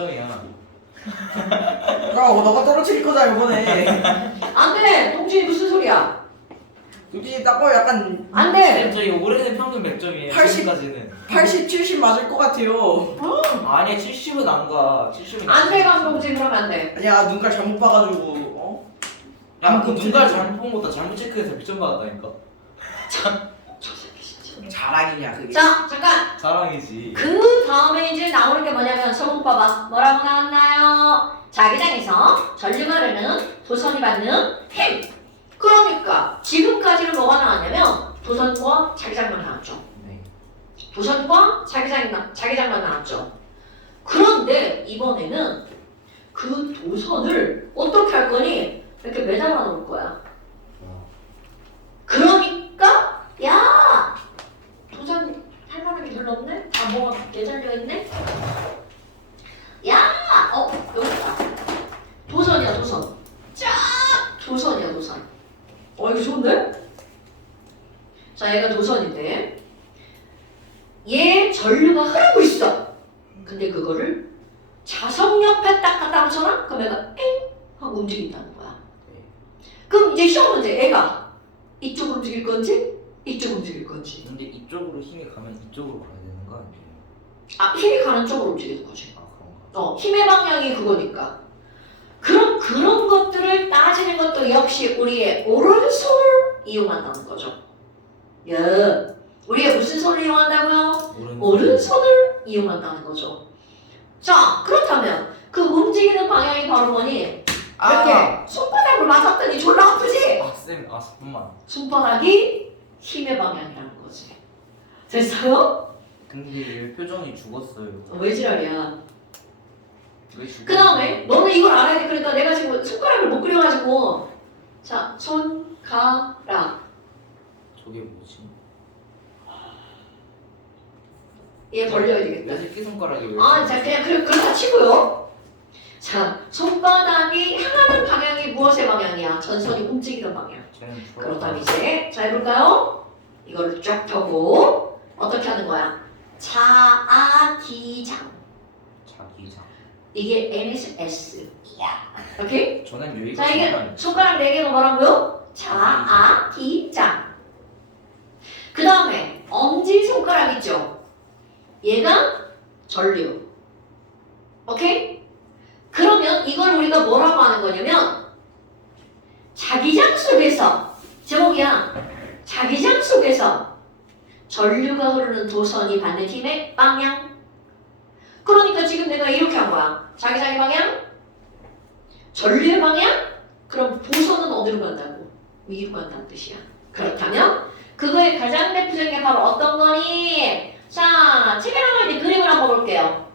100점이야. 야, 너가 떨어뜨릴 거잖아 이번에. 안돼. 동진이 무슨 소리야? 여기 딱 보면 약간 안돼. 저희 올해는 평균 100점이에요. 80. 지금까지는. 80, 70 맞을 것 같아요. 아니야 70은 안 가. 70은 안돼 강동진 그러면 안돼. 아니야, 눈깔 잘못 봐가지고. 어? 야그 눈깔 잘못 본 것도 잘못 체크해서 100점 받았다니까. 저 새끼 진짜. 자랑이냐 그게. 자 잠깐. 자랑이지. 그 다음에 이제 나오는 게 뭐냐면 저거 봐봐. 뭐라고 나왔나요? 자기장에서 전류가 흐르는 도선이 받는 힘. 그러니까 지금까지는 뭐가 나왔냐면 도선과 자기장만 나왔죠. 네. 도선과 자기장만 나왔죠. 그런데 이번에는 그 도선을 어떻게 할 거니? 이렇게 매달아 놓을 거야. 그러니까 야 도선 할 만한 게 별로 없네? 다 뭐가 매달려 있네? 야! 여기 있다. 도선이야 도선. 쫙! 도선이야 도선. 이거 좋은데? 자 얘가 도선인데 얘 전류가 흐르고 있어. 근데 그거를 자석 옆에 딱 갖다 붙여놔? 그럼 얘가 엥! 하고 움직인다는 거야. 그럼 이제 시험 문제 애가 이쪽으로 움직일 건지 이쪽으로 움직일 건지. 근데 이쪽으로 힘이 가면 이쪽으로 가야 되는 거 아니에요? 힘이 가는 쪽으로 움직이는 거지. 아 그런가? 힘의 방향이 그거니까. 그럼 그런 것들을 따지는 것도 역시 우리의 오른손을 이용한다는 거죠. 예. 우리가 무슨 손을 이용한다고요? 오른손을 이용한다는 거죠. 자, 그렇다면 그 움직이는 방향이 바로 뭐니? 이렇게 손바닥을 맞았더니 졸라 아프지? 쌤, 잠깐만. 손바닥이 힘의 방향이라는 거지. 됐어요? 근데 얘 표정이 죽었어요. 왜 지랄이야? 왜 죽었어요? 그 다음에 너는 이걸 알아야 돼. 그러니까 내가 지금 손가락을 못 그려가지고 자, 손가락 저게 뭐지? 얘 벌려야 되겠다. 왜 새끼손가락이 왜? 자 그냥 그렇다 치고요. 자, 손바닥이 향하는 방향이 무엇의 방향이야? 전선이 움직이는 방향. 그렇다면 이제 자 해볼까요? 이거를 쫙 펴고 어떻게 하는 거야? 자기장. 자기장. 이게 NSS. 오케이? 저는 여기가 자 이게 손가락 4개가 뭐라고요? 자기장. 그 다음에 엄지손가락 있죠? 얘가 전류. 오케이? 그러면 이걸 우리가 뭐라고 하는 거냐면 자기장 속에서 제목이야. 자기장 속에서 전류가 흐르는 도선이 받는 힘의 방향. 그러니까 지금 내가 이렇게 한 거야. 자기장의 방향, 전류의 방향. 그럼 도선은 어디로 간다고? 위로 간다는 뜻이야. 그렇다면 그거의 가장 대표적인 게 바로 어떤 거니? 자, 책에 나와 있는 그림을 한번 볼게요.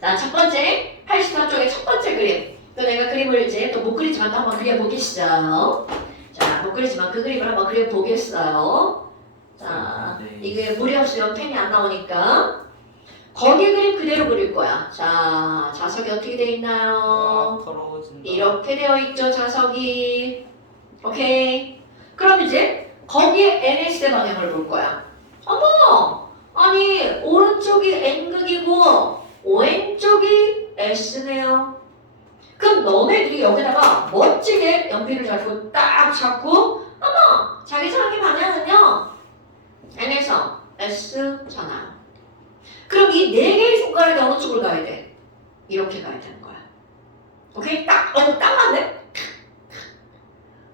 자, 첫 번째 84쪽의 첫 번째 그림. 또 내가 그림을 이제 또 못 그리지만 또 한번 그려보겠어요. 자, 못 그리지만 그 그림을 한번 그려보겠어요. 자, 네. 이게 물이 없으면 펜이 안 나오니까 거기 그림 그대로 그릴 거야. 자, 자석이 어떻게 돼 있나요? 더러워진다. 이렇게 되어 있죠, 자석이. 오케이. 그럼 이제 거기에 NS의 방향을 볼 거야. 어머! 아니, 오른쪽이 N극이고 왼쪽이 S네요. 그럼 너네들이 여기다가 멋지게 연필을 딱 잡고 어머! 자기장의 방향은요 N에서 S잖아. 그럼 이 4개의 손가락이 어느 쪽으로 가야 돼? 이렇게 가야 되는 거야. 오케이? 딱 맞네?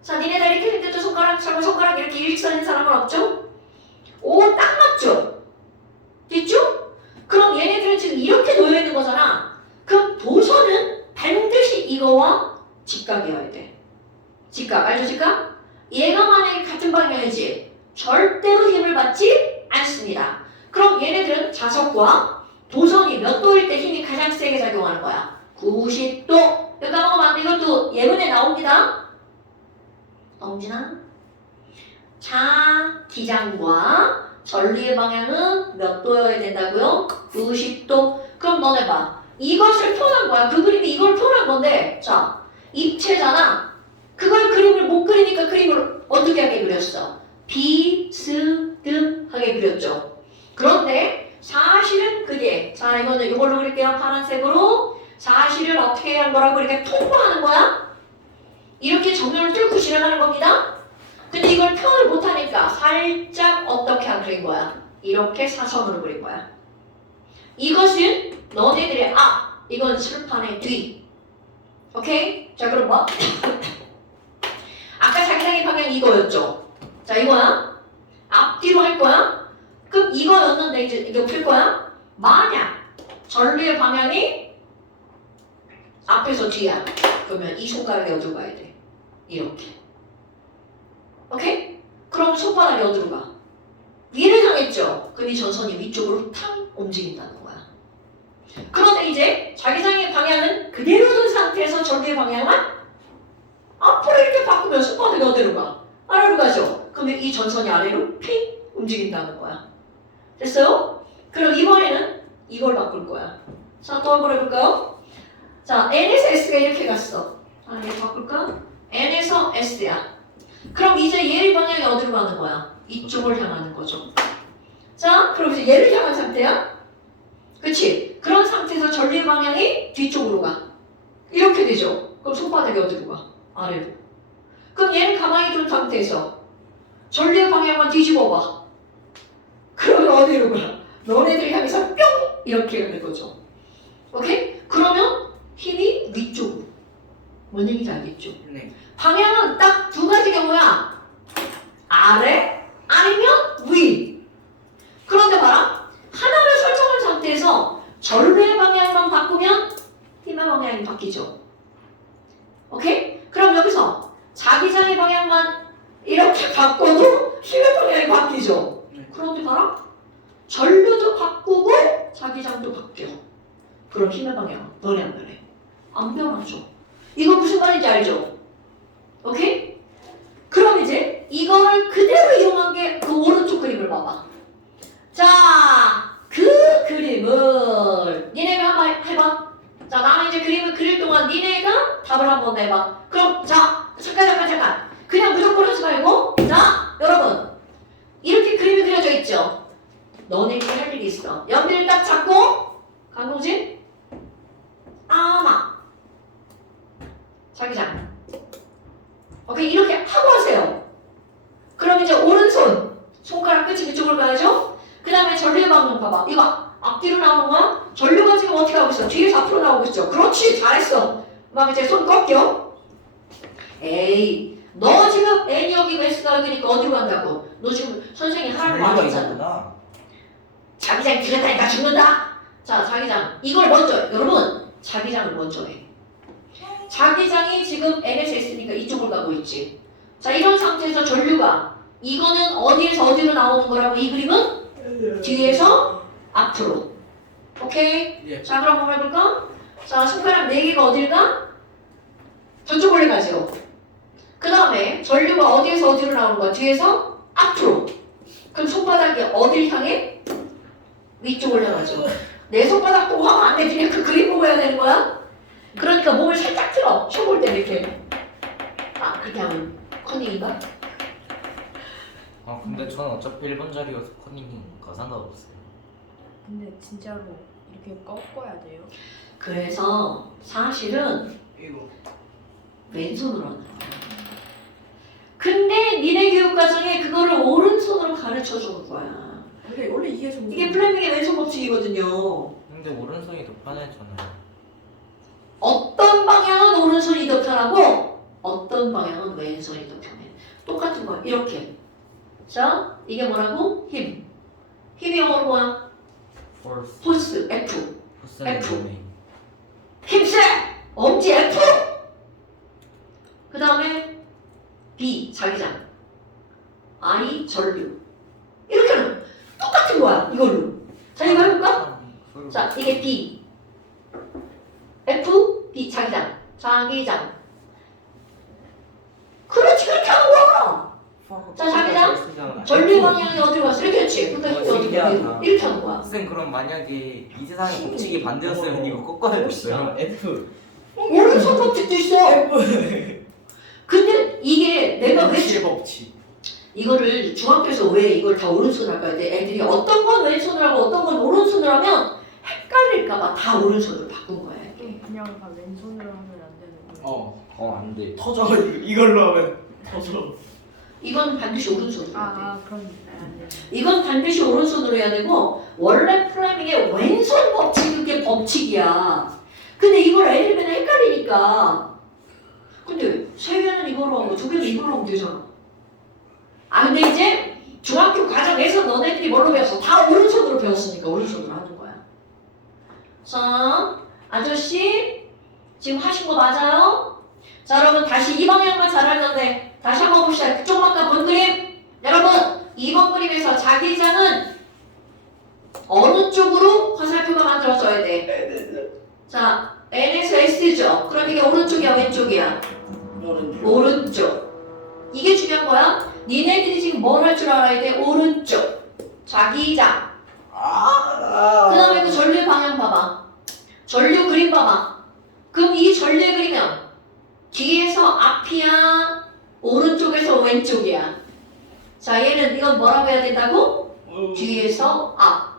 자, 니네 다 이렇게 생겼죠? 손가락 이렇게 일직선인 사람은 없죠? 오, 딱 맞죠? 됐죠? 그럼 얘네들은 지금 이렇게 놓여 있는 거잖아. 그럼 도선은 반드시 이거와 직각이어야 돼. 직각, 알죠? 직각? 얘가 만약에 같은 방향이지 절대로 힘을 받지 않습니다. 그럼 얘네들은 자석과 도선이 몇 도일 때 힘이 가장 세게 작용하는 거야? 90도. 이거 까먹으면 안 돼. 이것도 예문에 나옵니다. 나옵니다. 자기장과 전류의 방향은 몇 도여야 된다고요? 90도. 그럼 너네 봐. 이것을 표현한 거야. 그 그림이 이걸 표현한 건데 자, 입체잖아. 그걸 그림을 못 그리니까 그림을 어떻게 하게 그렸어? 비스듬하게 그렸죠. 그런데 사실은 그게 자 이거는 이걸로 그릴게요. 파란색으로 사실은 어떻게 한 거라고 이렇게 통보하는 거야. 이렇게 정면을 뚫고 지나가는 겁니다. 근데 이걸 표현을 못하니까 살짝 어떻게 안 그린 거야. 이렇게 사선으로 그린 거야. 이것은 너네들의 앞, 이건 칠판의 뒤. 오케이? 자 그럼 뭐? 아까 자기장의 방향이 이거였죠? 자 이거야. 앞뒤로 할 거야. 그럼 이거였는데 이제 이거 풀 거야. 만약 전류의 방향이 앞에서 뒤야. 그러면 이 손가락이 어디로 가야 돼? 이렇게. 오케이? 그럼 손바닥이 어디로 가? 위를 향했죠? 그럼 이 전선이 위쪽으로 탕 움직인다는 거야. 그런데 이제 자기장의 방향은 그대로 둔 상태에서 전류의 방향은 앞으로 이렇게 바꾸면 손바닥이 어디로 가? 아래로 가죠? 그러면 이 전선이 아래로 핑 움직인다는 거야. 됐어요? 그럼 이번에는 이걸 바꿀 거야. 자, 또 한번 해볼까요? 자, N에서 S가 이렇게 갔어. 아, 얘 바꿀까? N에서 S야. 그럼 이제 얘의 방향이 어디로 가는 거야? 이쪽을 향하는 거죠. 자, 그럼 이제 얘를 향한 상태야? 그치? 그런 상태에서 전류의 방향이 뒤쪽으로 가. 이렇게 되죠? 그럼 손바닥이 어디로 가? 아래로. 그럼 얘는 가만히 둔 상태에서 전류의 방향만 뒤집어 봐. 그러면 어디로 가? 너네들 향해서 뿅! 이렇게 가는 거죠. 오케이? 그러면 힘이 위쪽으로. 뭔 얘기인지 알겠죠? 네. 방향은 딱 두 가지 경우야. 아래 아니면 위. 그런데 봐라. 하나를 설정한 상태에서 전류의 방향만 바꾸면 힘의 방향이 바뀌죠. 오케이? 그럼 여기서 자기장의 방향만 이렇게 바꿔도 힘의 방향이 바뀌죠. 그런데 봐라. 전류도 바꾸고 자기장도 바뀌어. 그럼 힘의 방향 변해 안 변해? 안 변하죠. 이거 무슨 말인지 알죠? 오케이? 그럼 이제 이거를 그대로 이용한 게 그 오른쪽 그림을 봐봐. 자, 그 그림을 니네가 한번 해봐. 자, 나는 이제 그림을 그릴 동안 니네가 답을 한번 내봐. 그럼 자, 잠깐. 그냥 무조건 하지 말고 자, 여러분 이렇게 그림이 그려져 있죠? 너네가 할 일이 있어. 연필을 딱 잡고 강동진 아마 자기장 오케이 이렇게 하고 하세요. 그럼 이제 오른손 손가락 끝이 그쪽으로 가야죠. 그 다음에 전류의 방향 봐봐. 이거 앞뒤로 나오는 거야. 전류가 지금 어떻게 하고 있어? 뒤에서 앞으로 나오고 있죠. 그렇지 잘했어. 막 이제 손 꺾여. 에이 너 지금 N이 여기고 S가 여기니까 어디로 간다고? 너 지금 선생님이 하라는 거 전류가 아니잖아. 있었구나. 자기장 들었다니까 죽는다. 자 자기장 이걸 먼저 여러분 자기장을 먼저 해. 자기장이 지금 N에서 S니까 이쪽으로 가고 있지. 자 이런 상태에서 전류가 이거는 어디에서 어디로 나오는 거라고 이 그림은 뒤에서 앞으로. 오케이? 예. 자 그럼 한번 해볼까? 자 손가락 4개가 어딜 가? 저쪽으로 가죠. 그 다음에 전류가 어디에서 어디로 나오는 거야? 뒤에서 앞으로. 그럼 손바닥이 어딜 향해? 위쪽을 향하죠. 내 손바닥 보고 하면 안 돼. 그냥 그 그림 보고 해야 되는 거야? 그러니까 몸을 살짝 틀어. 쳐볼 때 이렇게. 아 그렇게 하면 커닝인가? 아 근데 저는 어차피 1번짜리여서 커닝과 상관없어요. 근데 진짜로 이렇게 꺾어야 돼요? 그래서 사실은 이거. 왼손으로 하는 거야. 근데 니네 교육과정에 그거를 오른손으로 가르쳐 주는 거야. 원래 이게 좀 이게 플레밍의 왼손 법칙이거든요. 근데 오른손이 더 편하잖아요. 어떤 방향은 오른손이 더 편하고 어떤 방향은 왼손이 더 편해. 똑같은 거야. 이렇게. 자, 이게 뭐라고? 힘. 힘이 영어로 뭐야? force. 포스, F. force는 F. domain. 힘세! 엄지 F! 그 다음에 B, 자기장. I, 전류. 이렇게 하는 똑같은 거야. 이걸로. 자, 이거 해볼까? 자, 이게 B. F, B, 자기장. 자기장. 그렇지, 그렇게 하는 거야. 자, 자기장. 전류 방향이 어디로 갔어? 이렇게 했지. 근데 이게 어디로 갔어? 이렇게 하는 거야. 쌤 그럼 만약에 이 세상의 법칙이 반대였으면 이거 꺾어야겠어요. F. 오른손 법칙도 있어. 근데 이게 내가 왜 실 법칙. 이거를 중학교에서 왜 이걸 다 오른손으로 할까 했더니 애들이 어떤 건 왼손으로 하고 어떤 건 오른손으로 하면 헷갈릴까봐 다 오른손으로 바꾼 거예요. 그냥 다 왼손으로 하면 안 되는 거예요. 안 돼. 터져 이걸로 하면 터져. 이건 반드시 오른손으로 해야 돼. 그럼 안 돼요. 이건 반드시 오른손으로 해야 되고 원래 플레밍의 왼손 법칙이 그게 법칙이야. 근데 이걸 애들이 맨날 헷갈리니까. 근데 세 개는 이걸로 하고 두 개는 이걸로 하면 되잖아. 근데 이제 중학교 과정에서 너네들이 뭘로 배웠어? 다 오른손으로 배웠으니까 오른손으로 하는 거야. 자, 아저씨 지금 하신 거 맞아요? 자, 여러분 다시 이 방향만 잘하는데 다시 한번 봅시다. 조금 아까 본 그림. 여러분 2번 그림에서 자기장은 어느 쪽으로 화살표가 만들어져야 돼? 자, N에서 S죠. 그럼 이게 오른쪽이야 왼쪽이야? 오른쪽. 이게 중요한 거야. 니네들이 지금 뭘 할 줄 알아야 돼? 오른쪽. 자기장. 그 다음에 그 전류 방향 봐봐. 전류 그림 봐봐. 그럼 이 전류에 그리면 뒤에서 앞이야? 오른쪽에서 왼쪽이야? 자, 얘는 이건 뭐라고 해야 된다고? 뒤에서 앞.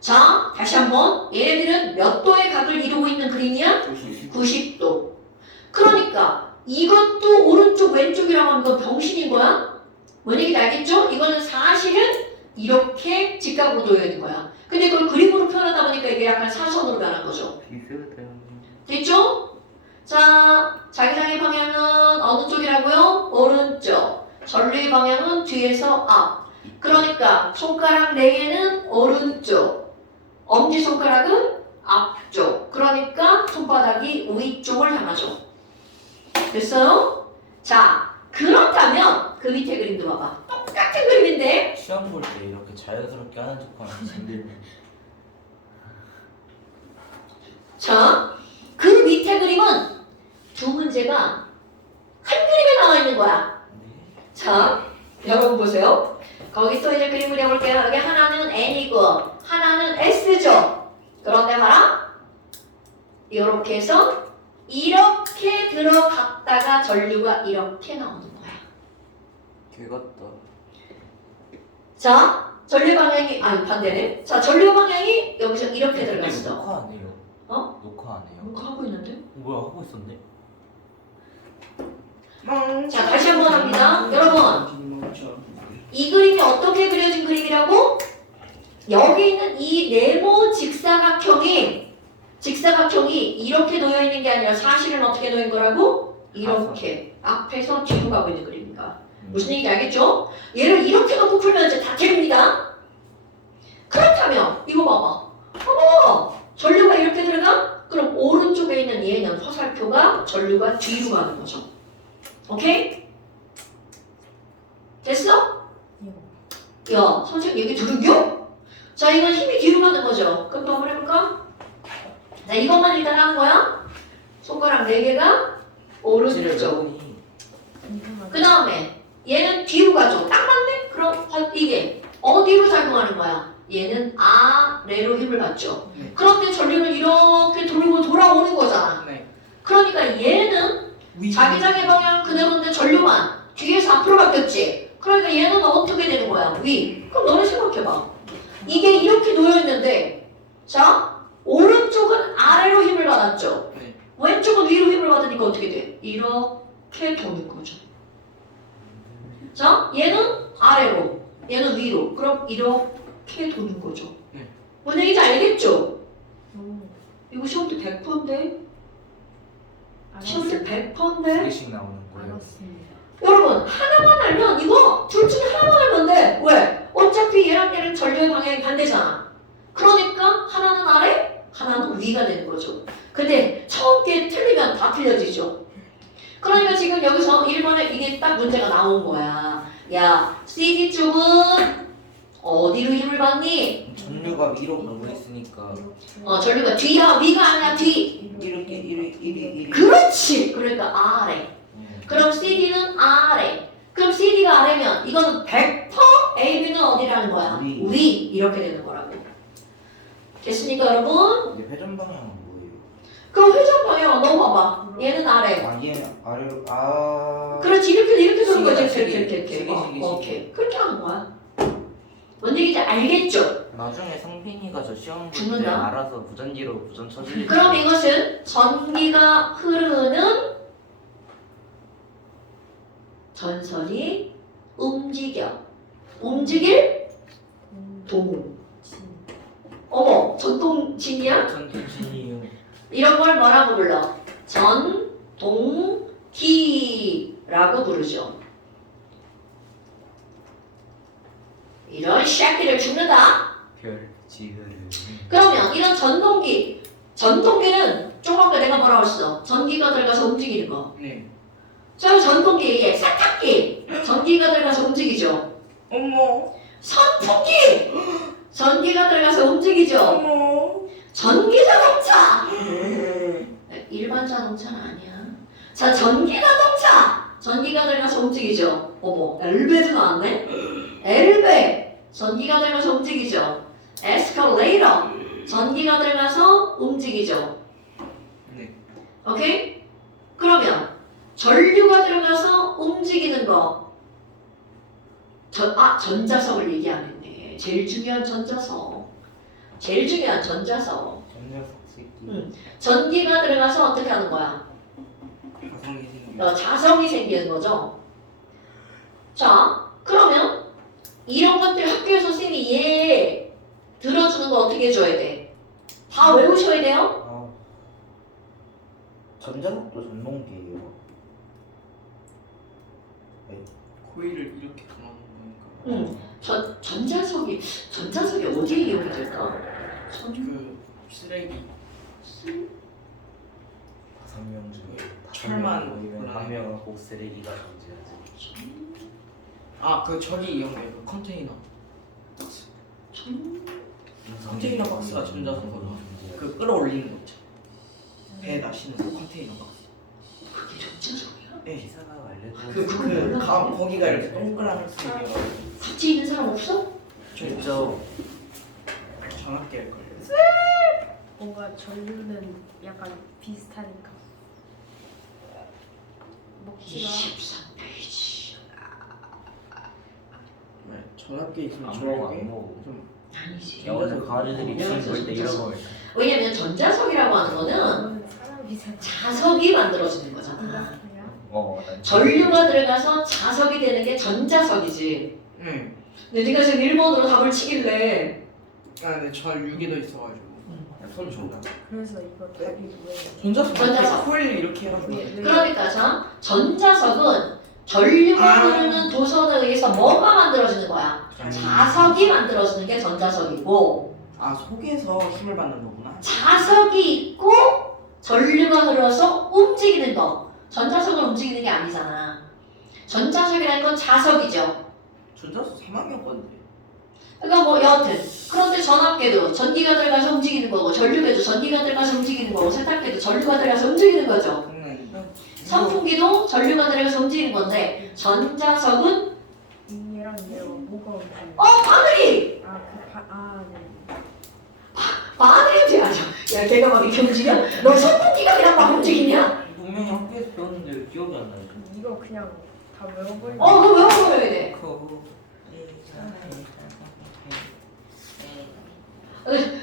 자, 다시 한번. 얘네들은 몇 도의 각을 이루고 있는 그림이야? 90도. 그러니까 이것도 오른쪽 왼쪽이라고 하면 이건 병신인 거야? 뭔 얘기인지 알겠죠? 이거는 사실은 이렇게 직각으로 놓여야 되는 거야. 근데 그걸 그림으로 표현하다 보니까 이게 약간 사선으로 변한 거죠. 됐죠? 자, 자기장의 방향은 어느 쪽이라고요? 오른쪽. 전류의 방향은 뒤에서 앞. 그러니까 손가락 4개는 오른쪽. 엄지손가락은 앞쪽. 그러니까 손바닥이 위쪽을 향하죠. 됐어요? 자, 그렇다면 그 밑에 그림도 봐봐. 똑같은 그림인데 시험 볼 때 이렇게 자연스럽게 하는 척하면 힘들네. 자, 그 밑에 그림은 두 문제가 한 그림에 나와 있는 거야. 자, 여러분 보세요. 거기 또 이제 그림 그려볼게요. 여기 하나는 N이고 하나는 S죠. 그런데 봐라. 이렇게 해서 이렇게 들어갔다가 전류가 이렇게 나오는 거야. 개 같다. 자, 전류 방향이 반대네. 자, 전류 방향이 여기서 이렇게 들어갔어. 녹화 안 해요. 어? 녹화 안 해요. 뭔가 하고 있는데? 뭐야 하고 있었네. 자, 다시 한번 합니다. 여러분, 이 그림이 어떻게 그려진 그림이라고? 여기 있는 이 네모 직사각형이 이렇게 놓여 있는 게 아니라 사실은 어떻게 놓인 거라고? 이렇게 앞에서 뒤로 가고 있는 그림입니다. 무슨 얘기인지 알겠죠? 얘를 이렇게 놓고 풀면 이제 다 됩니다. 그렇다면 이거 봐봐. 어머, 전류가 이렇게 들어가? 그럼 오른쪽에 있는 얘는 화살표가 전류가 뒤로 가는 거죠. 오케이? 됐어? 야, 선생님 얘기 들은겨? 자, 이건 힘이 뒤로 가는 거죠. 그럼 또 한번 해볼까? 자, 이것만 일단 하는 거야. 손가락 4개가 오른쪽. 그 다음에 얘는 뒤로 가죠. 딱 맞네? 그럼 이게 어디로 작용하는 거야? 얘는 아래로 힘을 받죠. 네. 그런데 전류는 이렇게 돌고 돌아오는 거잖아. 네. 그러니까 얘는 자기장의 방향 그대로인데 전류만 뒤에서 앞으로 바뀌었지. 그러니까 얘는 어떻게 되는 거야? 위. 그럼 너네 생각해봐. 이게 이렇게 놓여있는데 자, 오른쪽은 아래로 힘을 받았죠. 네. 왼쪽은 위로 힘을 받으니까 어떻게 돼? 이렇게 도는 거죠. 자, 얘는 아래로, 얘는 위로. 그럼 이렇게 도는 거죠. 네. 뭔 얘기인지 알겠죠? 이거 시험 때 100%인데? 시험 때 100%인데? 2개씩 나오는 거예요. 알았습니다. 여러분, 하나만 알면 이거 둘 중에 하나만 알면 돼. 왜? 어차피 얘랑 얘랑 전류의 방향이 반대잖아. 그러니까 하나는 아래, 하나는 위가 되는 거죠. 근데 처음 게 틀리면 다 틀려지죠. 그러니까 지금 여기서 1번에 이게 딱 문제가 나온 거야. 야, CD 쪽은 어디로 힘을 받니? 전류가 위로 가고 있으니까. 전류가 뒤야, 위가 아니야, 뒤. 이렇게 그렇지. 그러니까 아래. 네. 그럼 CD는 아래. 그럼 CD가 아래면 이거는 100% AB는 어디라는 거야? 위. 이렇게 되는 거라고. 됐습니까, 여러분? 이게 회전 방향은 뭐예요? 그럼 회전 반대쪽 방향으로 넘어봐. 얘는 아래. 아 얘는 아래로 아. 그렇지 이렇게 도는 거지. 시계, 이렇게. 시계, 오케이. 그렇게 하는 거야. 뭔 얘기인지 알겠죠? 나중에 성빈이가 저 시험 볼 때 죽는다. 알아서 무전기로 무전 쳐주는. 그럼 이것은 전기가 흐르는 전선이 움직일 동. 어머 전동진이야? 전동진이요. 이런 걸 뭐라고 불러? 전동기라고 부르죠. 이런 샤키를 죽는다. 별 지흐르는. 그러면 이런 전동기는 조금 아까 내가 뭐라고 했어? 전기가 들어가서 움직이는 거. 네. 저 전동기, 세탁기, 전기가 들어가서 움직이죠. 어머. 선풍기, 전기가 들어가서 움직이죠. 어머. 전기자동차, 일반 자동차는 아니야. 자, 전기자동차, 전기가 들어가서 움직이죠. 어머, 엘베도 나왔네. 엘베, 전기가 들어가서 움직이죠. 에스컬레이터, 전기가 들어가서 움직이죠. 네. 오케이? 그러면 전류가 들어가서 움직이는 거. 전자석을 얘기 안 했네. 제일 중요한 전자석. 제일 중요한 전자석. 전자석 새끼. 전기가 들어가서 어떻게 하는 거야? 가성이 생겨. 자석이 생기는 거죠. 자, 그러면 이런 것들 학교에서 선생님이 얘 들어주는 거 어떻게 해줘야 돼? 다 외우셔야 돼요? 아. 전자석도 전동기예요. 코일을 이렇게 감아놓는 건가? 전자석이 어디에 이용이 될까? 그 쓰레기. 5명 중에 철만 모이면 한 명은 꼭 쓰레기가 존재하지. 그 저기 이용해. 그 컨테이너. 컨테이너 박스가 전자석으로. 그 끌어올리는 거 있죠. 배에다 싣는 그 컨테이너 박스. 그게 전자석이야? 네. 기사가 알려줘. 거기가 이렇게 동그란 흙이에요. 같이 있는 사람 없어? 진짜 정확히 할 거예요. 뭔가 전류는 약간 비슷하니까. 먹지마. 23페이지. 네, 전압계 있으면 안 저렇게 먹어, 안 먹어. 좀 아니지. 여기서 가지들이 여기서 치는 걸때 이런 거. 왜냐면 전자석이라고 하는 거는 이거는 사람이잖아. 자석이 만들어지는 거잖아. 그냥 난 전류가 들어가서 자석이 되는 게 전자석이지. 네. 근데 네가 지금 일본어로 답을 치길래 네, 저 유기도 있어가지고. 손 존나. 그래서 이거 답이 뭐예요? 전자석. 코일 이렇게 해가지고. 그러니까 자 전자석은 전류가 흐르는 도선에 의해서 뭐가 만들어지는 거야? 자석이 만들어지는 게 전자석이고 속에서 힘을 받는 거구나. 자석이 있고 전류가 흘러서 움직이는 거. 전자석을 움직이는 게 아니잖아. 전자석이라는 건 자석이죠. 전자석 3학년 건데. 그러니까 뭐 여하튼 그런데 전압계도 전기가 들어가서 움직이는 거고 전류계도 전기가 들어가서 움직이는 거고 세탁기도 전류가 들어가서 움직이는 거죠. 선풍기도 전류가 들어가서 움직이는 건데 전자석은 얘랑 얘랑 뭐가 움직여? 바늘이! 네. 바늘이 아니야. 야 걔가 막 이렇게 움직여? 너 선풍기가 그냥 막 움직이냐? 분명히 학교에서 배웠는데 기억이 안 나요. 이거 그냥 다 외워버리면. 그거 외워버려야 돼.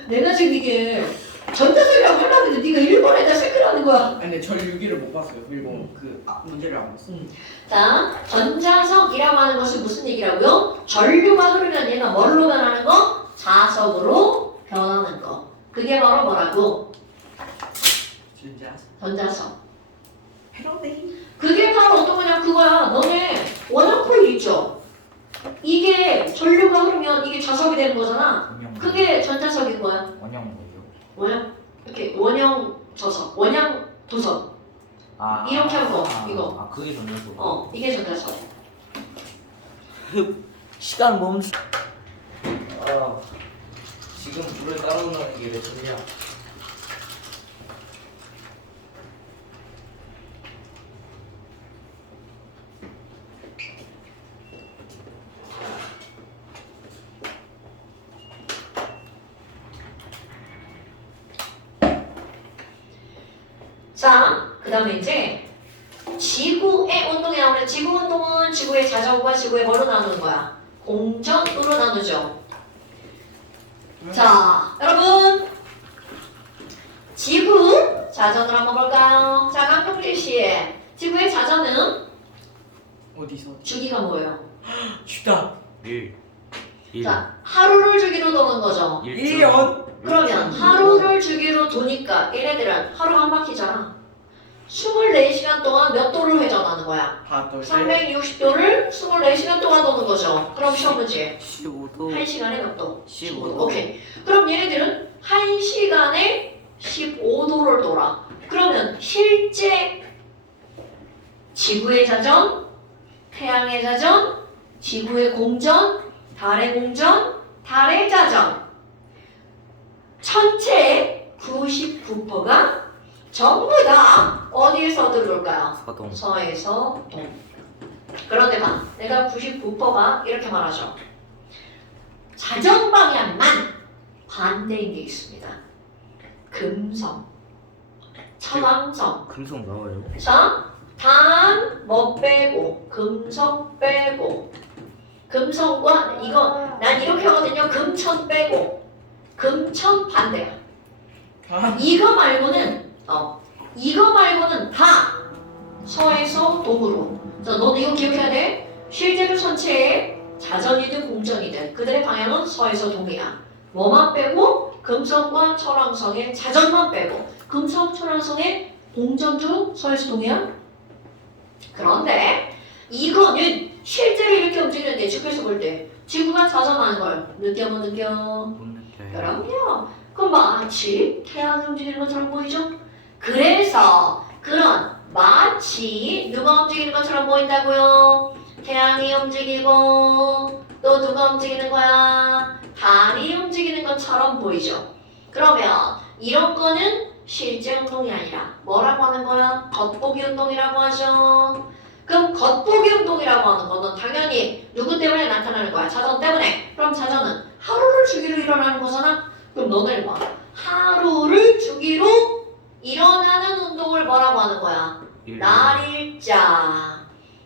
내가 지금 이게 전자석이라고 하려고 했는데 네가 일본에다 새끼라는 거야. 아니 근데 저 유기를 못 봤어요. 일본 문제를 안 봤어요. 자, 전자석이라고 하는 것은 무슨 얘기라고요? 전류가 흐르면 얘가 뭘로 변하는 거? 자석으로 변하는 거. 그게 바로 뭐라고? 전자석. 패러데이. 그게 바로 어떤 거냐 그거야. 너네 원형 코일 있죠? 이게 전류가 흐르면 이게 자석이 되는 거잖아. 그게 전자석인 거야. 원형 뭐예요? 원형 이렇게 원형 저석, 원형 도석. 이렇게 한 거, 이거. 그게 전자석. 이게 전자석. 시간 멈춰. 지금 불을 따라오는 게 왜 좋냐? 자, 그 다음에 이제 지구의 운동이 나오는데 지구 운동은 지구의 자전과 지구의 뭐로 나누는 거야? 공전으로 나누죠. 자, 여러분 지구 자전을 한번 볼까요? 자, 강동진 씨, 지구의 자전은 어디서? 주기가 뭐예요? 쉽다. 1 자, 하루를 주기로 도는 거죠. 1년. 그러면 하루를 주기로 도니까 얘네들은 하루 한 바퀴잖아. 24시간 동안 몇 도를 회전하는 거야? 하나 둘 셋. 360도를 24시간 동안 도는 거죠. 그럼 시험 문제 15도 1시간에 몇 도? 15도 오케이. 그럼 얘네들은 1시간에 15도를 돌아. 그러면 실제 지구의 자전, 태양의 자전, 지구의 공전, 달의 공전, 달의 자전 전체의 99%가 전부 다 어디에서 들어올까요? 서동 서에서 동. 그런데 봐, 내가 99%가 이렇게 말하죠. 자전 방향만 반대인 게 있습니다. 금성, 천왕성. 금속 나와요. 자, 단 뭐 빼고 금성 빼고 금성과 이거 난 이렇게 하거든요. 금천 빼고 금천 반대야. 이거 말고는 다 서에서 동으로. 자, 너도 이거 기억해야 돼. 실제로 전체에 자전이든 공전이든 그들의 방향은 서에서 동이야. 뭐만 빼고 금성과 천왕성의 자전만 빼고 금성, 천왕성의 공전도 서에서 동이야. 그런데 이거는 실제로 이렇게 움직이는데 지구에서 볼 때 지구가 자전하는 걸 느껴 못 느껴? 못 느껴요. 그럼요. 그럼 마치 태양이 움직이는 것처럼 보이죠? 그래서 그런 마치 누가 움직이는 것처럼 보인다고요? 태양이 움직이고 또 누가 움직이는 거야? 달이 움직이는 것처럼 보이죠? 그러면 이런 거는 실제 운동이 아니라 뭐라고 하는 거야? 겉보기 운동이라고 하죠. 그럼 겉보기 운동이라고 하는 거는 당연히 누구 때문에 나타나는 거야? 자전 때문에. 그럼 자전은 하루를 주기로 일어나는 거잖아. 그럼 너네 봐. 하루를 주기로 일어나는 운동을 뭐라고 하는 거야? 날일자.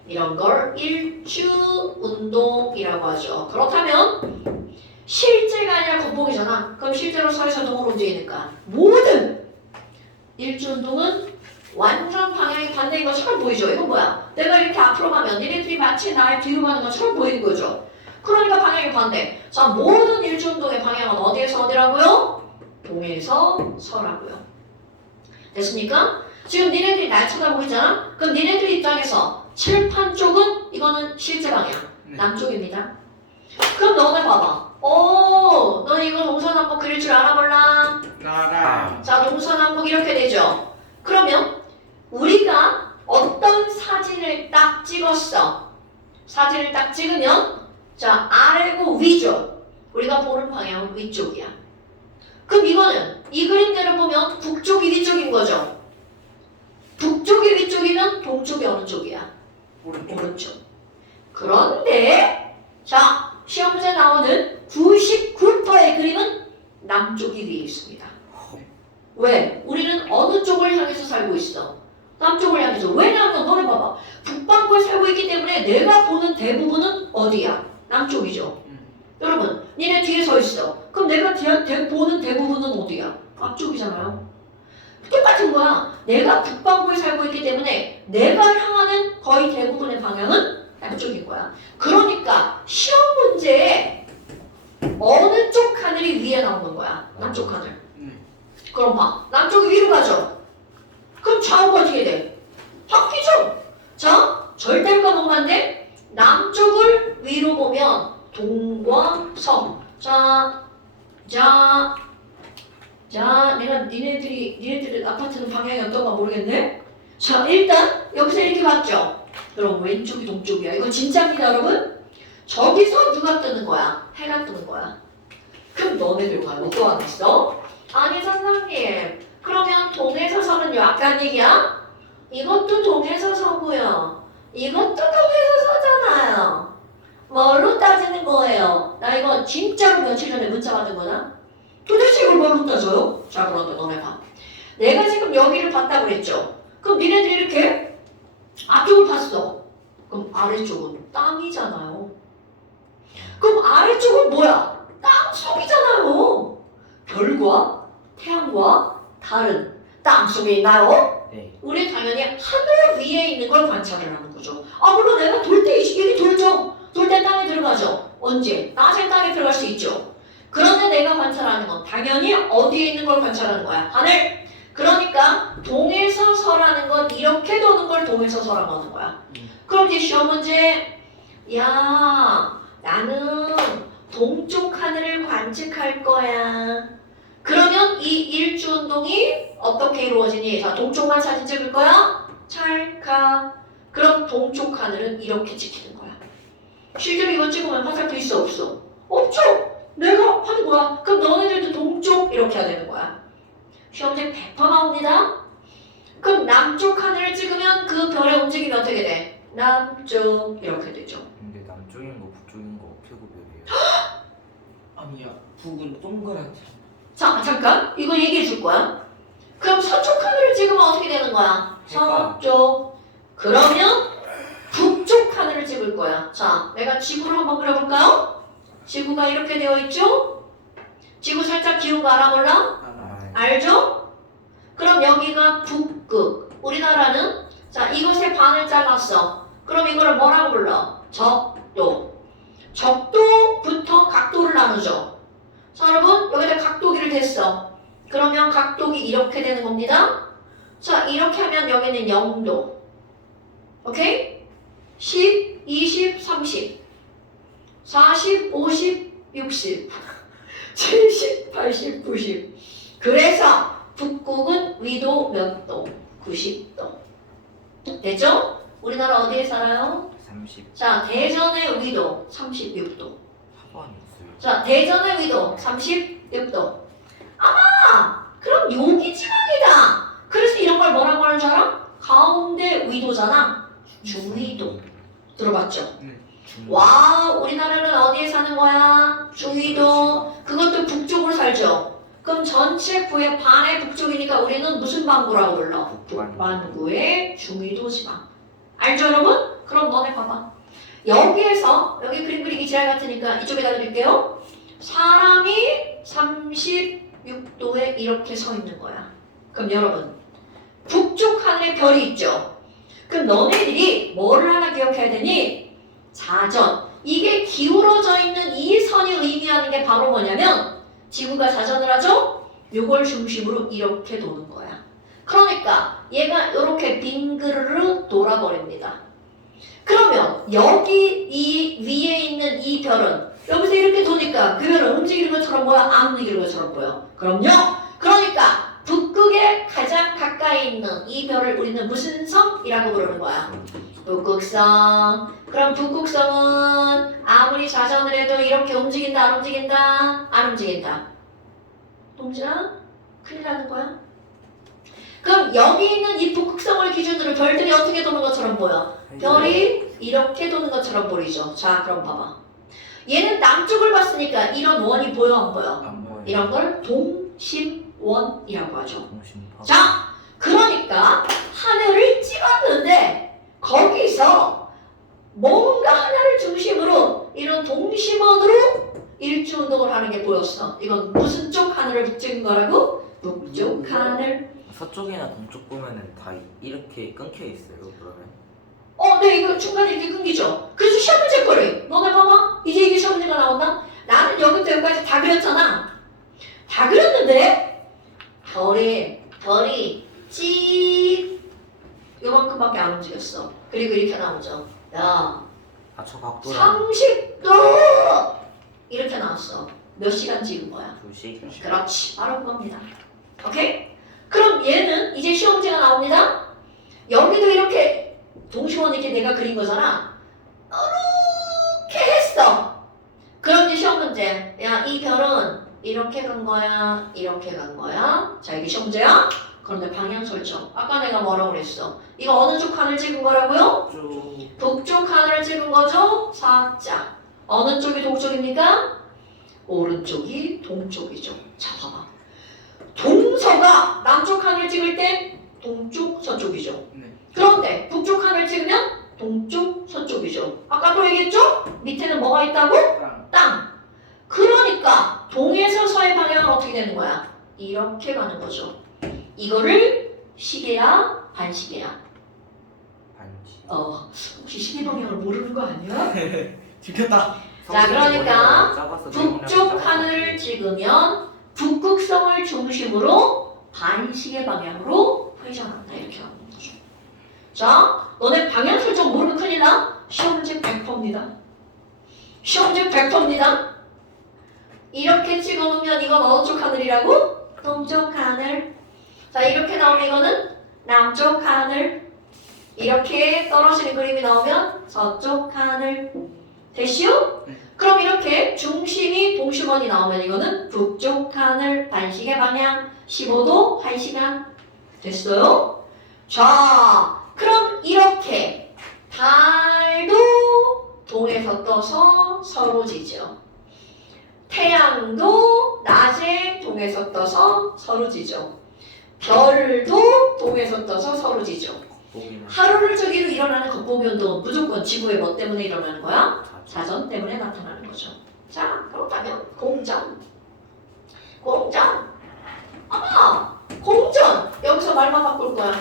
이런 걸 일주 운동이라고 하죠. 그렇다면 실제가 아니라 겉보기잖아. 그럼 실제로 서에서 동으로 움직이니까 모든 일주 운동은 완전 방향이 반대인 것처럼 보이죠. 이건 뭐야? 내가 이렇게 앞으로 가면 얘네들이 마치 나의 뒤로 가는 것처럼 보이는 거죠. 그러니까 방향이 반대. 자, 모든 일주 운동의 방향은 어디에서 어디라고요? 동에서 서라고요. 됐습니까? 지금 니네들이 날 쳐다보고 있잖아? 그럼 니네들 입장에서 칠판 쪽은 이거는 실제 방향. 네. 남쪽입니다. 그럼 너네 봐봐. 너 이거 동서남북 그릴 줄 알아 몰라? 나라. 자, 동서남북 이렇게 되죠. 그러면 우리가 어떤 사진을 딱 찍었어. 사진을 딱 찍으면 자, 아래고 위죠. 우리가 보는 방향은 위쪽이야. 그럼 이거는 이 그림대로 보면 북쪽이 위쪽인 거죠. 북쪽이 위쪽이면 동쪽이 어느 쪽이야? 오른쪽. 그런데 자, 시험 문제 나오는 99%의 그림은 남쪽이 위에 있습니다. 왜? 우리는 어느 쪽을 향해서 살고 있어? 남쪽을 향해서. 왜냐하면 너네 봐봐. 북반구에 살고 있기 때문에 내가 보는 대부분은 어디야? 남쪽이죠. 여러분, 니네 뒤에 서 있어. 그럼 내가 보는 대부분은 어디야? 앞쪽이잖아요. 똑같은 거야. 내가 북반구에 살고 있기 때문에 내가 향하는 거의 대부분의 방향은 남쪽인 거야. 그러니까 시험 문제에 어느 쪽 하늘이 위에 나오는 거야? 남쪽 하늘. 그럼 봐. 남쪽이 위로 가죠. 그럼 좌우가 어떻게 돼? 바뀌죠. 자, 절대로 까먹으면 안 돼. 남쪽을 위로 보면 동과 서. 내가 니네들 아파트는 방향이 어떤가 모르겠네. 자, 일단 여기서 이렇게 봤죠. 그럼 왼쪽이 동쪽이야. 이거 진짜입니다, 여러분. 저기서 누가 뜨는 거야? 해가 뜨는 거야. 그럼 너네들 과연 또 안 했어? 아니 선생님, 그러면 동에서 서는요? 아까 얘기야? 이것도 동에서 서고요. 이것도 동에서 서잖아요. 뭘로 따지는 거예요? 나 이거 진짜로 며칠 전에 문자 받은 거다? 도대체 이걸 뭘로 따져요? 자, 그런데 너네 봐. 내가 지금 여기를 봤다고 그랬죠. 그럼 니네들이 이렇게 앞쪽을 봤어. 그럼 아래쪽은 땅이잖아요. 그럼 아래쪽은 뭐야? 땅속이잖아요. 별과 태양과 달은 땅속에 있나요? 네. 우리 당연히 하늘 위에 있는 걸 관찰을 하는 거죠. 물론 내가 돌 때 이게 돌죠. 돌 때 땅에 들어가죠. 언제? 낮에 땅에 들어갈 수 있죠. 그런데 내가 관찰하는 건 당연히 어디에 있는 걸 관찰하는 거야? 하늘. 그러니까 동에서 서라는 건 이렇게 도는 걸 동에서 서라고 하는 거야. 그럼 이제 시험 문제. 야, 나는 동쪽 하늘을 관측할 거야. 그러면 이 일주 운동이 어떻게 이루어지니? 자, 동쪽만 사진 찍을 거야? 찰칵. 그럼 동쪽 하늘은 이렇게 찍히는 거야. 실제로 이거 찍으면 화살표 있어 없어? 없죠. 내가 하는 거야. 그럼 너네들도 동쪽 이렇게 해야 되는 거야. 시험제 100% 나옵니다. 그럼 남쪽 하늘을 찍으면 그 별의 움직임이 어떻게 돼? 남쪽 이렇게 되죠. 근데 남쪽인 거 북쪽인 거 어떻게 구별해요? 아니야. 북은 동그랗지. 자, 잠깐. 이거 얘기해 줄 거야. 그럼 서쪽 하늘을 찍으면 어떻게 되는 거야? 서쪽. 그러면 북쪽 하늘을 찍을 거야. 자, 내가 지구를 한번 그려볼까요? 지구가 이렇게 되어 있죠? 지구 살짝 기운 거 알아 몰라? 아, 알죠? 그럼 여기가 북극. 우리나라는 자, 이것의 반을 잘랐어. 그럼 이거를 뭐라고 불러? 적도. 적도부터 각도를 나누죠. 자, 여러분 여기다 각도기를 댔어. 그러면 각도기 이렇게 되는 겁니다. 자, 이렇게 하면 여기는 0도. 오케이? 10, 20, 30, 40, 50, 60, 70, 80, 90. 그래서 북극은 위도 몇 도? 90도. 됐죠? 우리나라 어디에 살아요? 30 자, 대전의 위도 36도. 하반이 있어요. 자, 대전의 위도 36도. 그럼 여기 지방이다. 그래서 이런 걸 뭐라고 하는 줄 알아? 가운데 위도잖아. 중위도. 들어봤죠? 와, 우리나라는 어디에 사는 거야? 중위도. 그것도 북쪽으로 살죠. 그럼 전체 구의 반의 북쪽이니까 우리는 무슨 반구라고 불러? 북반구의 중위도 지방. 알죠, 여러분? 그럼 너네 봐봐. 여기에서 여기 그림 그리기 지랄 같으니까 이쪽에다 드릴게요. 사람이 36도에 이렇게 서 있는 거야. 그럼 여러분, 북쪽 하늘에 별이 있죠? 그럼 너네들이 뭐를 하나 기억해야 되니? 자전. 이게 기울어져 있는 이 선이 의미하는 게 바로 뭐냐면 지구가 자전을 하죠? 요걸 중심으로 이렇게 도는 거야. 그러니까 얘가 이렇게 빙그르르 돌아버립니다. 그러면 여기 이 위에 있는 이 별은 여기서 이렇게 도니까 그 별은 움직이는 것처럼 보여? 안 움직이는 것처럼 보여? 그럼요. 그러니까 북극에 가장 가까이 있는 이 별을 우리는 무슨 성이라고 부르는 거야? 북극성. 그럼 북극성은 아무리 자전을 해도 이렇게 움직인다 안 움직인다? 안 움직인다. 동진아? 큰일 나는 거야? 그럼 여기 있는 이 북극성을 기준으로 별들이 어떻게 도는 것처럼 보여? 별이 이렇게 도는 것처럼 보이죠. 자, 그럼 봐봐. 얘는 남쪽을 봤으니까 이런 원이 보여 안 보여? 안 보여요. 이런 걸 동심원이라고 하죠. 동심파. 자, 그러니까 하늘을 찍었는데 거기서 뭔가 하나를 중심으로 이런 동심원으로 일주 운동을 하는 게 보였어. 이건 무슨 쪽 하늘을 찍은 거라고? 북쪽 하늘. 서쪽이나 동쪽 보면은 다 이렇게 끊겨 있어요. 그러면 네, 이거 중간에 이렇게 끊기죠. 그래서 시험 문제 거리. 너네 봐봐. 이제 이게 시험 문제가 나온다. 나는 여기부터 여기까지 다 그렸잖아. 다 그렸는데 별이 찍 요만큼밖에 안 움직였어. 그리고 이렇게 나오죠. 야, 저 각도랑 30도 이렇게 나왔어. 몇 시간 찍은 거야? 2시 그렇지. 바로 그겁니다. 오케이? 그럼 얘는 이제 시험 문제가 나옵니다. 여기도 이렇게 동심원 이렇게 내가 그린 거잖아. 이렇게 했어. 그럼 이제 시험 문제. 야, 이 별은 이렇게 간 거야? 이렇게 간 거야? 자, 이게 시험 문제야? 그런데 방향 설정. 아까 내가 뭐라고 그랬어? 이거 어느 쪽 하늘 찍은 거라고요? 북쪽 하늘을 찍은 거죠? 살짝. 어느 쪽이 동쪽입니까? 오른쪽이 동쪽이죠. 자, 봐봐. 동서 컴퓨터가 남쪽 하늘 찍을 때 동쪽 서쪽이죠. 네. 그런데 북쪽 하늘 찍으면 동쪽 서쪽이죠. 아까도 얘기했죠? 밑에는 뭐가 있다고? 땅. 땅. 그러니까 동에서 서의 방향은 어떻게 되는 거야? 이렇게 가는 거죠. 이거를 시계야 반시계야? 반지. 혹시 시계 방향을 모르는 거 아니야? 들켰다. 자, 그러니까 작아서 북쪽 하늘을 찍으면 북극성을 중심으로 반시계 방향으로 회전한다. 이렇게 하는 거죠. 자, 너네 방향 설정 모르면 큰일 나? 시험 문제 100%입니다. 시험 문제 100%입니다. 이렇게 찍어놓으면 이건 어느 쪽 하늘이라고? 동쪽 하늘. 자, 이렇게 나오면 이거는 남쪽 하늘. 이렇게 떨어지는 그림이 나오면 서쪽 하늘. 됐슈? 네. 그럼 이렇게 중심이 동심원이 나오면 이거는 북쪽 하늘 반시계 방향 15도 1시간. 됐어요? 자, 그럼 이렇게 달도 동에서 떠서 서로 지죠. 태양도 낮에 동에서 떠서 서로 지죠. 별도 동에서 떠서 서로 지죠. 보기는 하루를 저기로 일어나는 겉보기 운동은 무조건 지구의 뭐 때문에 일어나는 거야? 자전 때문에 나타나는 거죠. 자, 그렇다면 공전. 공전. 공전. 여기서 말만 바꿀 거야.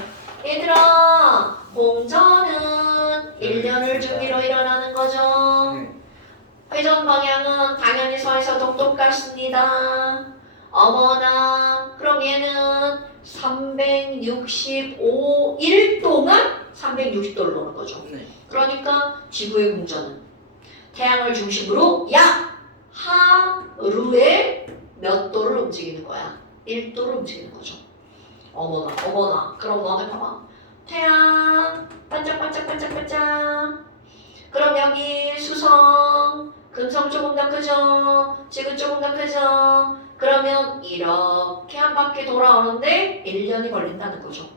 얘들아, 공전은 1년을 주기로 일어나는 거죠. 네. 회전 방향은 당연히 서에서 동쪽 같습니다. 어머나, 그럼 얘는 365일 동안 360도를 도는 거죠. 네. 그러니까 지구의 공전은 태양을 중심으로 약 하루에 몇 도를 움직이는 거야? 1도를 움직이는 거죠. 어머나. 그럼 너네 봐봐. 태양 반짝반짝반짝반짝. 그럼 여기 수성, 금성 조금 더 크죠? 지구 조금 더 크죠? 그러면 이렇게 한 바퀴 돌아오는데 1년이 걸린다는 거죠.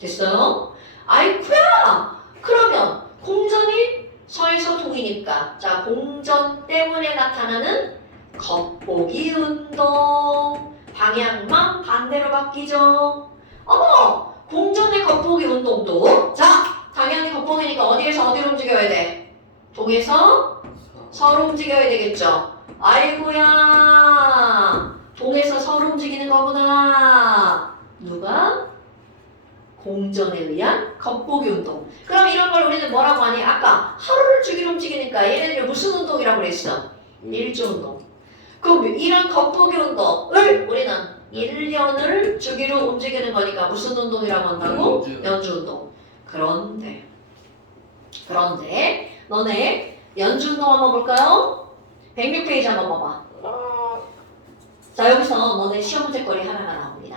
됐어요? 아이쿠야! 그러면 공전이 서에서 동이니까 자, 공전 때문에 나타나는 겉보기 운동. 방향만 반대로 바뀌죠. 어머! 공전의 겉보기 운동도 자, 당연히 겉보기니까 어디에서 어디로 움직여야 돼? 동에서 서로 움직여야 되겠죠. 아이고야, 동에서 서로 움직이는 거구나. 누가? 공전에 의한 겉보기 운동. 그럼 이런 걸 우리는 뭐라고 하니? 아까 하루를 주기로 움직이니까 얘네들이 무슨 운동이라고 그랬어? 일조 운동. 그럼 이런 겉보기 운동을 우리는 1년을 주기로 움직이는 거니까 무슨 운동이라고 한다고? 연주 운동. 그런데 너네 연주 운동 한번 볼까요? 106페이지 한번 봐봐. 자, 여기서 너네 시험 문제거리 하나가 나옵니다.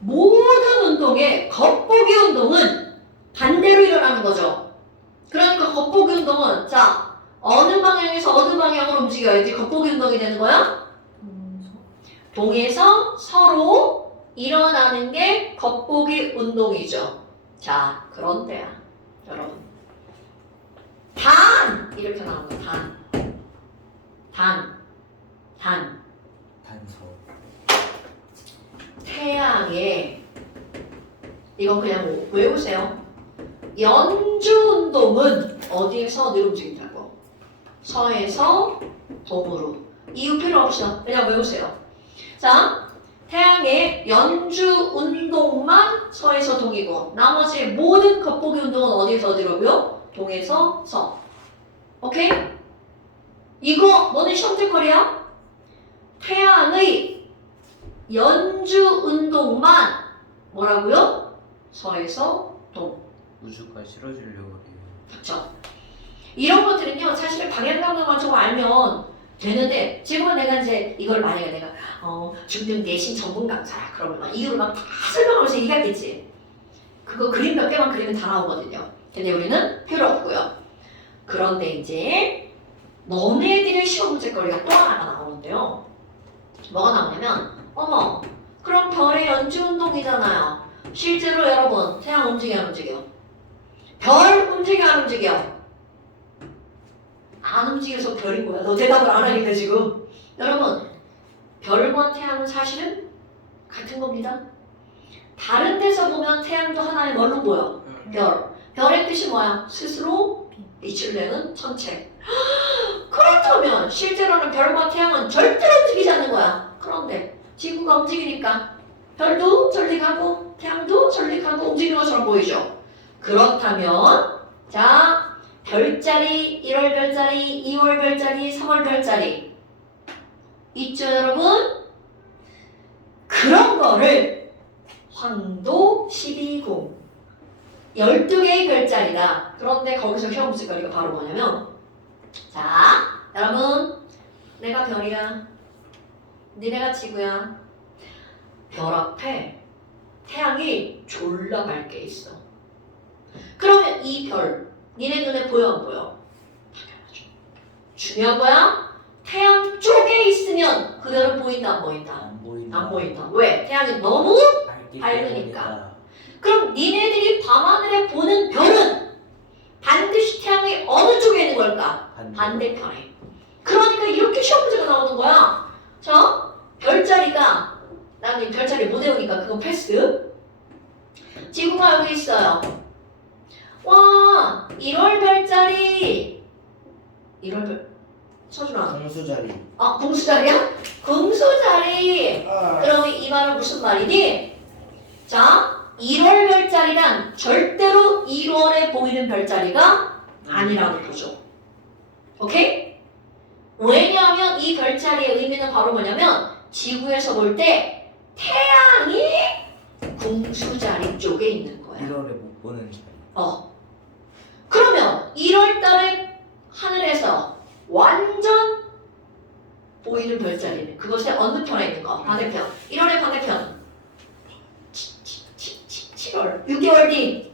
모든 운동의 겉보기 운동은 반대로 일어나는 거죠. 그러니까 겉보기 운동은 자, 어느 방향에서 어느 방향으로 움직여야지 겉보기 운동이 되는 거야? 동에서 서로 일어나는 게 겉보기 운동이죠. 자, 그런데야 여러분, 단 이렇게 나오는 거. 단 단서. 태양에 이건 그냥 외우세요. 연주 운동은 어디에서 어디로 움직인다고? 서에서 동으로. 이유 필요 없어. 그냥 외우세요. 자, 태양의 연주 운동만 서에서 동이고 나머지 모든 겉보기 운동은 어디에서 어디로고요? 동에서 서. 오케이? 이거 너네 시험질거리야? 태양의 연주 운동만 뭐라고요? 서에서 동. 우주가 실어주려고 그래요. 그렇죠? 이런 것들은요, 사실 방향감만 좀 알면 되는데 지금은 내가 이제 이걸 만약에 내가 중등 내신 전문 강사야 그러면 막 이유를 막 다 설명하면서 얘기하겠지. 그거 그림 몇 개만 그리면 다 나오거든요. 근데 우리는 필요 없고요. 그런데 이제 너네들의 시험 문제거리가 또 하나가 나오는데요. 뭐가 나오냐면 어머, 그럼 별의 연주 운동이잖아요. 실제로 여러분 태양 움직여 안 움직여? 별 움직여 안 움직여? 안 움직여서 별인 거야. 너 대답을 안 하니까 지금. 여러분, 별과 태양은 사실은 같은 겁니다. 다른 데서 보면 태양도 하나의 뭘로 보여? 별. 별의 뜻이 뭐야? 스스로 빛을 내는 천체. 그렇다면 실제로는 별과 태양은 절대로 움직이지 않는 거야. 그런데 지구가 움직이니까 별도 전릭하고 태양도 전릭하고 움직이는 것처럼 보이죠. 그렇다면 자, 별자리, 1월 별자리, 2월 별자리, 3월 별자리 있죠 여러분? 그런 거를 황도 12궁 12개의 별자리다. 그런데 거기서 시험 문제거리가 바로 뭐냐면 자, 여러분 내가 별이야. 니네가 지구야. 별 앞에 태양이 졸라 밝게 있어. 그러면 이 별, 니네 눈에 보여 안 보여? 당연하죠. 중요한 거야. 태양 쪽에 있으면 그 별은 보인다 안 보인다? 안 보인다. 안 보인다. 왜? 태양이 너무 밝기 밝으니까. 때문이다. 그럼 니네들이 밤하늘에 보는 별은 반드시 태양이 어느 쪽에 있는 걸까? 반대편에. 그러니까 이렇게 시험 문제가 나오는 거야. 자, 별자리가 나는 별자리 못 외우니까 그건 패스. 지구가 여기 있어요. 와, 1월 별자리. 1월 별. 서준아. 성수자리. 아, 궁수자리야? 궁수자리. 그럼 이 말은 무슨 말이니? 자, 1월 별자리란 절대로 1월에 보이는 별자리가 아니라는 거죠. 오케이? 왜냐하면 이 별자리의 의미는 바로 뭐냐면 지구에서 볼 때 태양이 궁수자리 쪽에 있는 거야. 1월에 못 보는 자리. 그러면 1월 달에 하늘에서 완전 보이는 별자리는 그것의 어느 편에 있는 거? 반대편. 1월의 반대편. 7월. 6개월 뒤.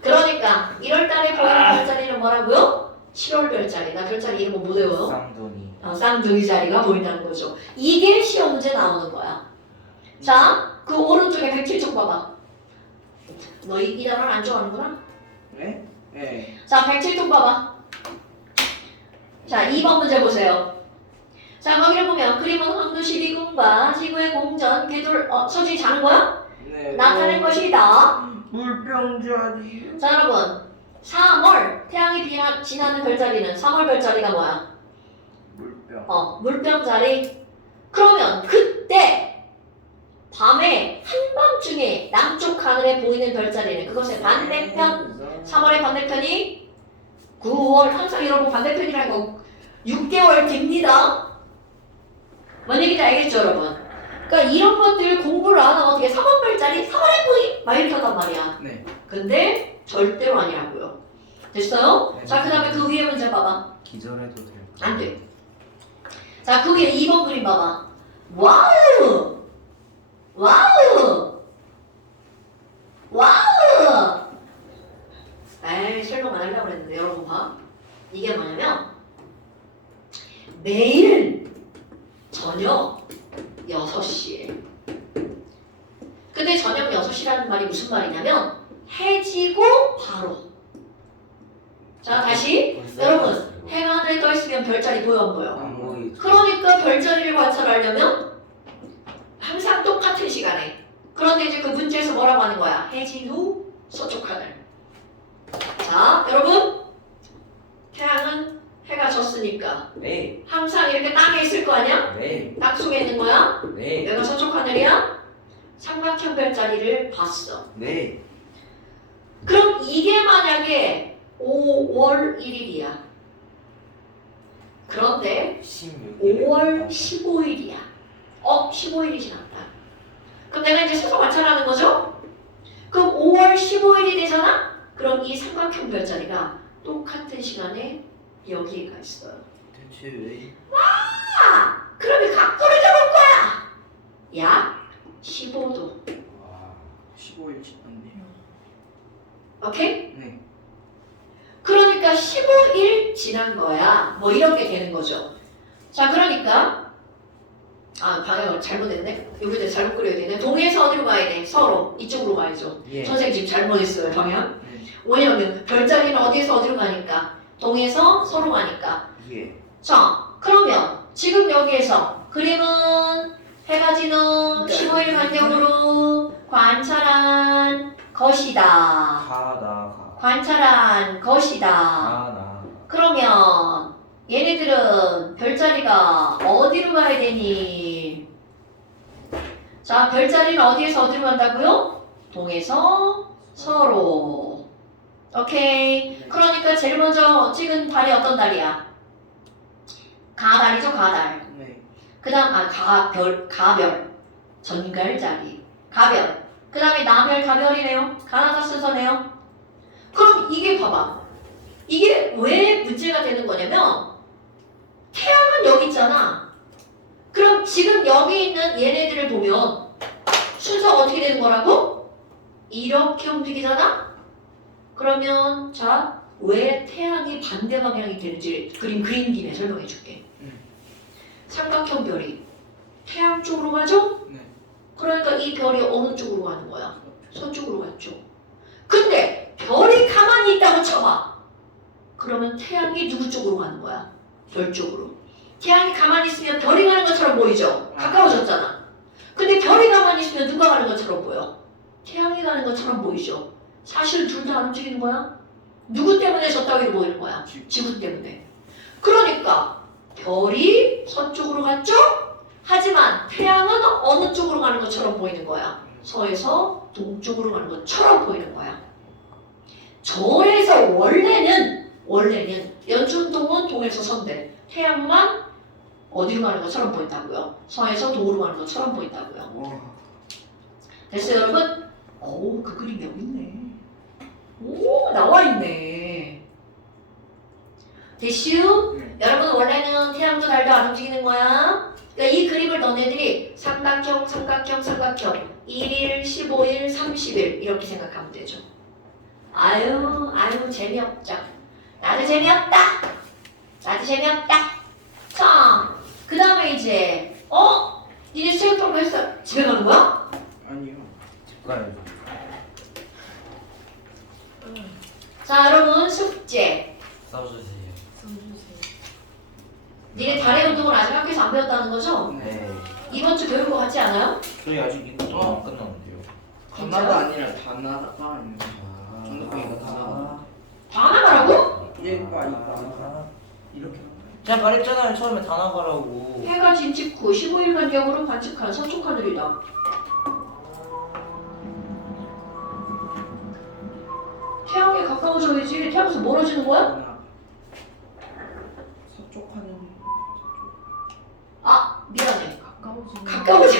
그러니까 1월 달에 보이는 별자리는 뭐라고요? 7월 별자리. 나 별자리 이름 못 외워요. 쌍둥이. 쌍둥이 자리가 보인다는 거죠. 이게 시험 문제 나오는 거야. 자, 그 오른쪽에 107쪽 봐봐. 너 이 단어를 안 좋아하는구나? 네? 네. 자, 107쪽 봐봐. 자, 2번 문제 보세요. 자, 거기를 보면 그림은 황도 12궁과 지구의 공전, 궤돌, 서준이 자는 거야? 네. 나타낼 것이다. 물병자리. 자, 여러분. 3월, 태양이 지나는 별자리는 3월 별자리가 뭐야? 물병. 물병 자리. 그러면 그때 밤에 한밤중에 남쪽 하늘에 보이는 별자리는 그것의 반대편. 3월의 반대편이 9월. 항상 여러분 반대편이라는 거 6개월 뒤입니다. 뭔 얘기인지 알겠죠 여러분? 그러니까 이런 것들 공부를 안 하면 어떻게 3월 별자리 3월에 보이? 막 이렇게 한단 말이야. 네. 근데 절대로 아니라고요. 됐어요? 자, 그 다음에 그 위에 문제 봐봐. 기절해도 될까? 안 돼. 자, 그 위에 2번 그림 봐봐. 와우! 와우! 와우! 에이, 설명 안 하려고 그랬는데, 여러분 봐. 이게 뭐냐면, 매일 저녁 6시에. 근데 저녁 6시라는 말이 무슨 말이냐면, 해지고 바로. 자, 다시. 여러분, 해가 하늘에 떠있으면 별자리 보여 안 보여? 안 보이죠. 그러니까 별자리를 관찰하려면 항상 똑같은 시간에. 그런데 이제 그 문제에서 뭐라고 하는 거야? 해진 후 서쪽 하늘. 자, 여러분. 태양은 해가 졌으니까 네. 항상 이렇게 땅에 있을 거 아니야? 네. 땅 속에 있는 거야? 네. 여기가 서쪽 하늘이야? 삼각형 별자리를 봤어. 네. 그럼 이게 만약에 5월 1일이야. 그런데 16일. 5월 15일이야. 15일이 지났다. 그럼 내가 이제 서서 관찰하는 거죠? 그럼 5월 15일이 되잖아? 그럼 이 삼각형 별자리가 똑같은 시간에 여기에 가 있어요. 대체 왜? 그러면 각도를 잡을 거야. 약 15도. 와. 15일 지났네. 오케이? 네. 그러니까 15일 지난 거야. 뭐 이렇게 되는 거죠. 자, 그러니까 방향을 잘못했네. 여기다 잘못 그려야 되네. 동에서 어디로 가야 돼? 서로. 이쪽으로 가야죠. 예. 선생님 지금 잘못했어요, 방향. 네. 왜냐면 별자리는 어디에서 어디로 가니까? 동에서 서로 가니까. 예. 자, 그러면 지금 여기에서 그림은 해가 지는 15일 간격으로 관찰한 것이다. 가다가 관찰한 것이다. 가나 그러면 얘네들은 별자리가 어디로 가야 되니? 자, 별자리는 어디에서 어디로 간다고요? 동에서 서로. 오케이. 그러니까 제일 먼저 찍은 달이 어떤 달이야? 가달이죠, 가달. 네. 그 다음, 가별. 전갈자리. 가별. 그 다음에 나별, 가별이네요. 가나다 순서네요. 그럼 이게 봐봐. 이게 왜 문제가 되는 거냐면, 태양은 여기 있잖아. 그럼 지금 여기 있는 얘네들을 보면, 순서가 어떻게 되는 거라고? 이렇게 움직이잖아? 그러면, 자, 왜 태양이 반대 방향이 되는지 그린 김에 설명해 줄게. 삼각형 별이 태양 쪽으로 가죠? 네. 그러니까 이 별이 어느 쪽으로 가는 거야? 서쪽으로 갔죠. 근데 별이 가만히 있다고 쳐봐. 그러면 태양이 누구 쪽으로 가는 거야? 별 쪽으로. 태양이 가만히 있으면 별이 가는 것처럼 보이죠? 가까워졌잖아. 근데 별이 가만히 있으면 누가 가는 것처럼 보여? 태양이 가는 것처럼 보이죠? 사실 둘 다 안 움직이는 거야? 누구 때문에 저 따위로 보이는 거야? 지구 때문에. 그러니까 별이 서쪽으로 갔죠? 하지만 태양은 어느 쪽으로 가는 것처럼 보이는 거야? 서에서 동쪽으로 가는 것처럼 보이는 거야. 절에서 원래는 연춘동은 동에서 서인데 태양만 어디로 가는 것처럼 보인다고요? 서에서 동으로 가는 것처럼 보인다고요. 됐어요, 여러분? 어우, 그 그림 여기 있네. 오, 나와 있네. 됐슈? 여러분, 원래는 태양도 달도 안 움직이는 거야. 그러니까 이 그림을 너네들이 삼각형, 1일, 15일, 30일 이렇게 생각하면 되죠. 아유, 재미없죠. 나도 재미없다. 자, 그 다음에 이제 니네 수영 떨고 했어. 집에 가는 거야? 아니요. 집 가야죠. 자, 여러분 숙제. 써주세요. 니네 달의 운동을 아직 학교에서 안 배웠다는 거죠? 네. 이번 주 배울 거 같지 않아요? 저희 아직 이거 안 끝났는데요. 가나다 아니라 다나다가 아니에요. 정답이니까 다나다. 다 나가라고? 얘가 이렇게. 제가 말했잖아요. 처음에 다 나가라고. 해가 진 직후 15일 간격으로 관측한 서쪽 하늘이다. 태양에 가까워져야지. 태양에서 멀어지는 거야? 서쪽 하는. 아, 미안해. 가까워지는 가까워져.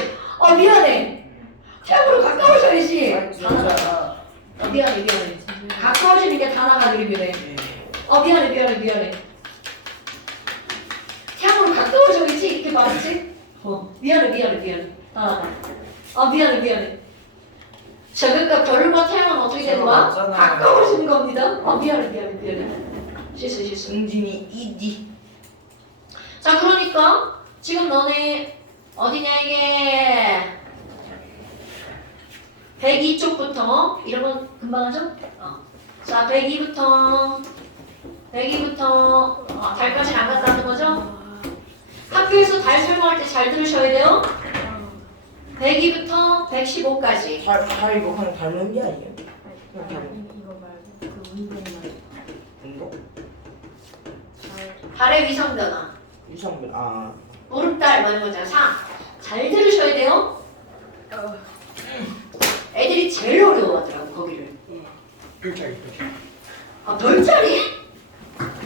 미안해. 태양으로 가까워져야지. 다 나가. 진짜. 미안해. 가까워지니까 다 나가 그림이네. 미안해. 태양으로 가까워져야지. 이렇게 말했지? 미안해. 다 나가. 미안해. 자, 그러니까 별과 태양은 어떻게 되는 거야? 맞잖아요. 가까워지는 겁니다. 미안해. 실수. 응진이 이디. 자, 그러니까 지금 너네 어디냐 이게 102쪽부터 이런 건 금방 하죠? 자, 102부터 달까지는 안 간다는 거죠? 학교에서 달 설명할 때 잘 들으셔야 돼요. 102부터 115까지. 달 이거 그냥 닮은 게 아니에요? 이거 말고 그 운동만 운동? 달의 위성 변화, 유성분 보름달 뭐 이런 거잖아. 잘 들으셔야 돼요. 애들이 제일 어려워하더라고 거기를. 별자리. 별자리?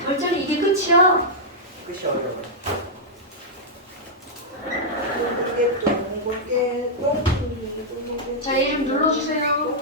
별자리 이게 끝이야. 끝이 어려워. 자, 이름 눌러주세요.